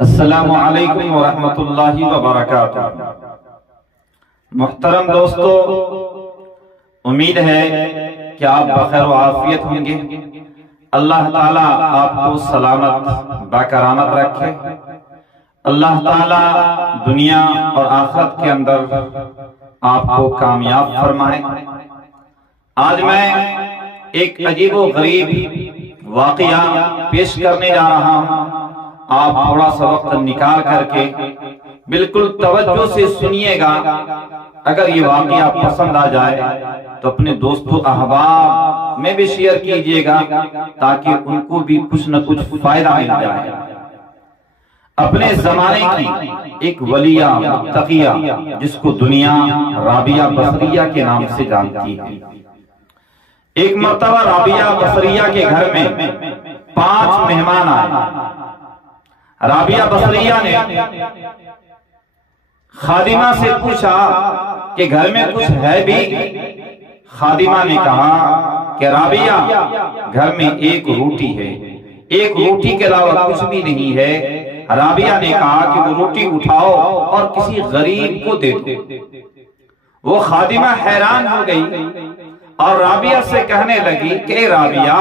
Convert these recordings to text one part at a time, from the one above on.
السلام علیکم ورحمۃ اللہ وبرکاتہ۔ محترم دوستو، امید ہے کہ آپ بخیر و عافیت ہوں گے۔ اللہ تعالیٰ آپ کو سلامت باکرامت رکھے۔ اللہ تعالیٰ دنیا اور آخرت کے اندر آپ کو کامیاب فرمائے۔ آج میں ایک عجیب و غریب واقعہ پیش کرنے جا رہا ہوں۔ آپ تھوڑا سا وقت نکال کر کے بالکل توجہ سے سنیے گا۔ اگر یہ واقعہ پسند آ جائے تو اپنے دوستوں احباب میں بھی شیئر کیجئے گا تاکہ ان کو بھی کچھ نہ کچھ فائدہ مل جائے۔ اپنے زمانے کی ایک ولیہ متقیہ جس کو دنیا رابعہ بصریہ کے نام سے جانتی ہے، ایک مرتبہ رابعہ بصریہ کے گھر میں 5 مہمان آئے۔ رابعہ بصریہ نے خادمہ سے پوچھا کہ گھر میں کچھ ہے بھی؟ خادمہ نے کہا کہ رابعہ گھر میں ایک روٹی ہے، ایک روٹی کے علاوہ کچھ بھی نہیں ہے۔ رابعہ نے کہا کہ وہ روٹی اٹھاؤ اور کسی غریب کو دے دو۔ وہ خادمہ حیران ہو گئی اور رابعہ سے کہنے لگی کہ رابعہ،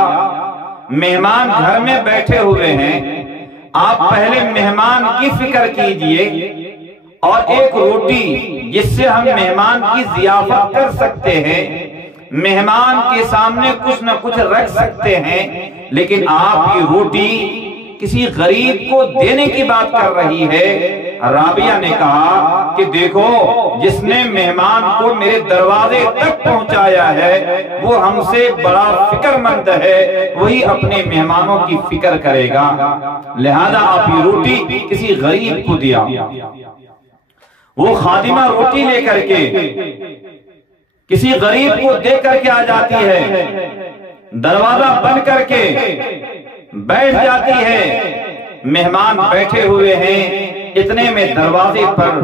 مہمان گھر میں بیٹھے ہوئے ہیں، آپ پہلے مہمان کی فکر کیجئے اور ایک روٹی جس سے ہم مہمان کی ضیافت کر سکتے ہیں، مہمان کے سامنے کچھ نہ کچھ رکھ سکتے ہیں، لیکن آپ کی روٹی کسی غریب کو دینے کی بات کر رہی ہے۔ رابعہ نے کہا کہ دیکھو، جس نے مہمان کو میرے دروازے تک پہنچایا ہے وہ ہم سے بڑا فکر مند ہے، وہی اپنے مہمانوں کی فکر کرے گا، لہذا آپ یہ روٹی کسی غریب کو دیا۔ وہ خادمہ روٹی لے کر کے کسی غریب کو دے کر کے آ جاتی ہے، دروازہ بند کر کے بیٹھ جاتی ہے۔ مہمان بیٹھے ہوئے ہیں، اتنے میں دروازے پر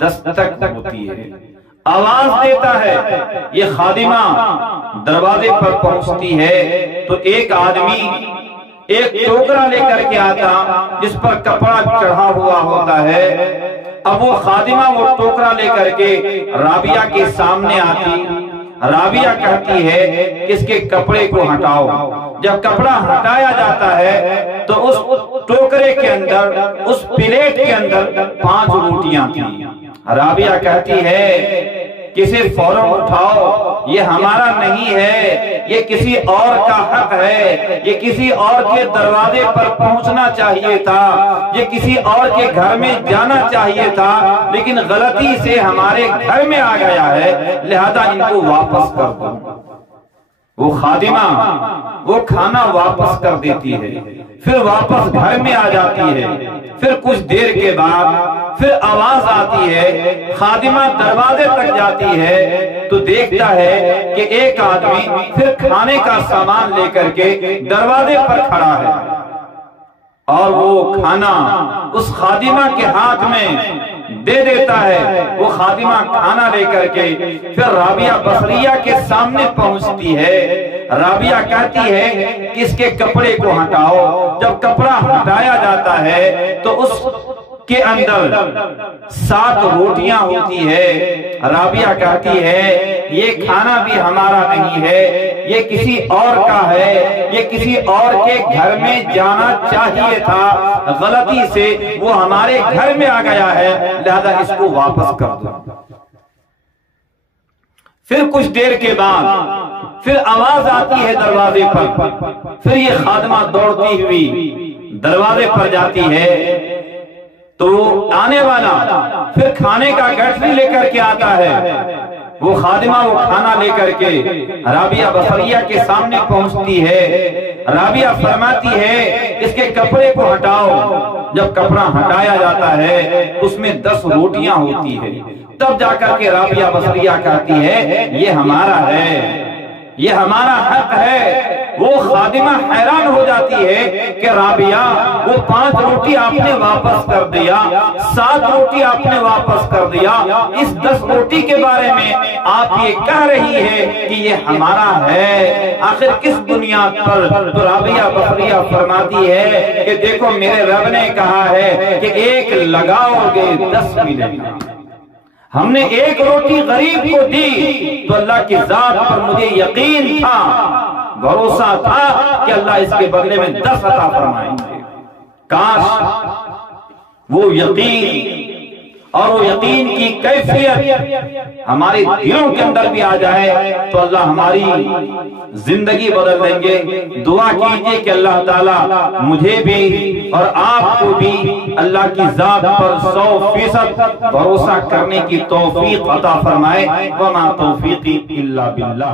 دستک ہوتی ہے، آواز دیتا ہے۔ یہ خادمہ دروازے پر پہنچتی ہے تو ایک آدمی ایک ٹوکرا لے کر کے آتا جس پر کپڑا چڑھا ہوا ہوتا ہے۔ اب وہ خادمہ وہ ٹوکرا لے کر کے رابعہ کے سامنے آتی۔ رابعہ کہتی ہے کہ اس کے کپڑے کو ہٹاؤ۔ جب کپڑا ہٹایا جاتا ہے تو اس ٹوکرے کے اندر، اس پلیٹ کے اندر 5 روٹیاں تھیں۔ رابعہ کہتی ہے کہ اسے فوراً اٹھاؤ، یہ ہمارا نہیں ہے، یہ کسی اور کا حق ہے، یہ کسی اور کے دروازے پر پہنچنا چاہیے تھا، یہ کسی اور کے گھر میں جانا چاہیے تھا، لیکن غلطی سے ہمارے گھر میں آ گیا ہے، لہذا ان کو واپس کر دو۔ وہ خادمہ وہ کھانا واپس کر دیتی ہے، پھر واپس گھر میں آ جاتی ہے۔ پھر کچھ دیر کے بعد پھر آواز آتی ہے، خادمہ دروازے تک جاتی ہے تو دیکھتا ہے کہ ایک آدمی پھر کھانے کا سامان لے کر کے دروازے پر کھڑا ہے اور وہ کھانا اس خادمہ کے ہاتھ میں دے دیتا ہے۔ وہ خادمہ کھانا لے کر کے پھر رابعہ بصریہ کے سامنے پہنچتی ہے۔ رابعہ کہتی ہے کہ اس کے کپڑے کو ہٹاؤ۔ جب کپڑا ہٹایا جاتا ہے تو اس کے اندر 7 روٹیاں ہوتی ہے۔ رابعہ کہتی ہے یہ کھانا بھی ہمارا نہیں ہے، یہ کسی اور کا ہے، یہ کسی اور کے گھر میں جانا چاہیے تھا، غلطی سے وہ ہمارے گھر میں آ گیا ہے، لہذا اس کو واپس کر دو۔ پھر کچھ دیر کے بعد پھر آواز آتی ہے دروازے پر۔ پھر یہ خادمہ دوڑتی ہوئی دروازے پر جاتی ہے تو آنے والا پھر کھانے کا گٹھری لے کر کے آتا ہے۔ وہ خادمہ وہ کھانا لے کر کے رابعہ بصریہ کے سامنے پہنچتی ہے۔ رابعہ فرماتی ہے اس کے کپڑے کو ہٹاؤ۔ جب کپڑا ہٹایا جاتا ہے اس میں 10 روٹیاں ہوتی ہے۔ تب جا کر کے رابعہ بصریہ کہتی ہے یہ ہمارا ہے۔ یہ ہمارا حق ہے۔ وہ خادمہ حیران ہو جاتی ہے کہ رابعہ وہ 5 روٹی آپ نے واپس کر دیا، 7 روٹی آپ نے واپس کر دیا، اس 10 روٹی کے بارے میں آپ یہ کہہ رہی ہے کہ یہ ہمارا ہے، آخر کس بنیاد پر؟ تو رابعہ بصریہ فرماتی ہے کہ دیکھو میرے رب نے کہا ہے کہ 1 لگاؤ گے 10 ملے گا۔ ہم نے 1 روٹی غریب کو دی تو اللہ کی ذات پر مجھے یقین تھا، بھروسہ تھا کہ اللہ اس کے بدلے میں 10 عطا فرمائیں گے۔ کاش وہ یقین اور وہ یقین کی کیفیت ہمارے دلوں کے اندر بھی آ جائے تو اللہ ہماری زندگی بدل دیں گے۔ دعا کیجئے کہ اللہ تعالیٰ مجھے بھی اور آپ کو بھی اللہ کی ذات پر 100% بھروسہ کرنے کی توفیق عطا فرمائے۔ وما توفیقی الا باللہ۔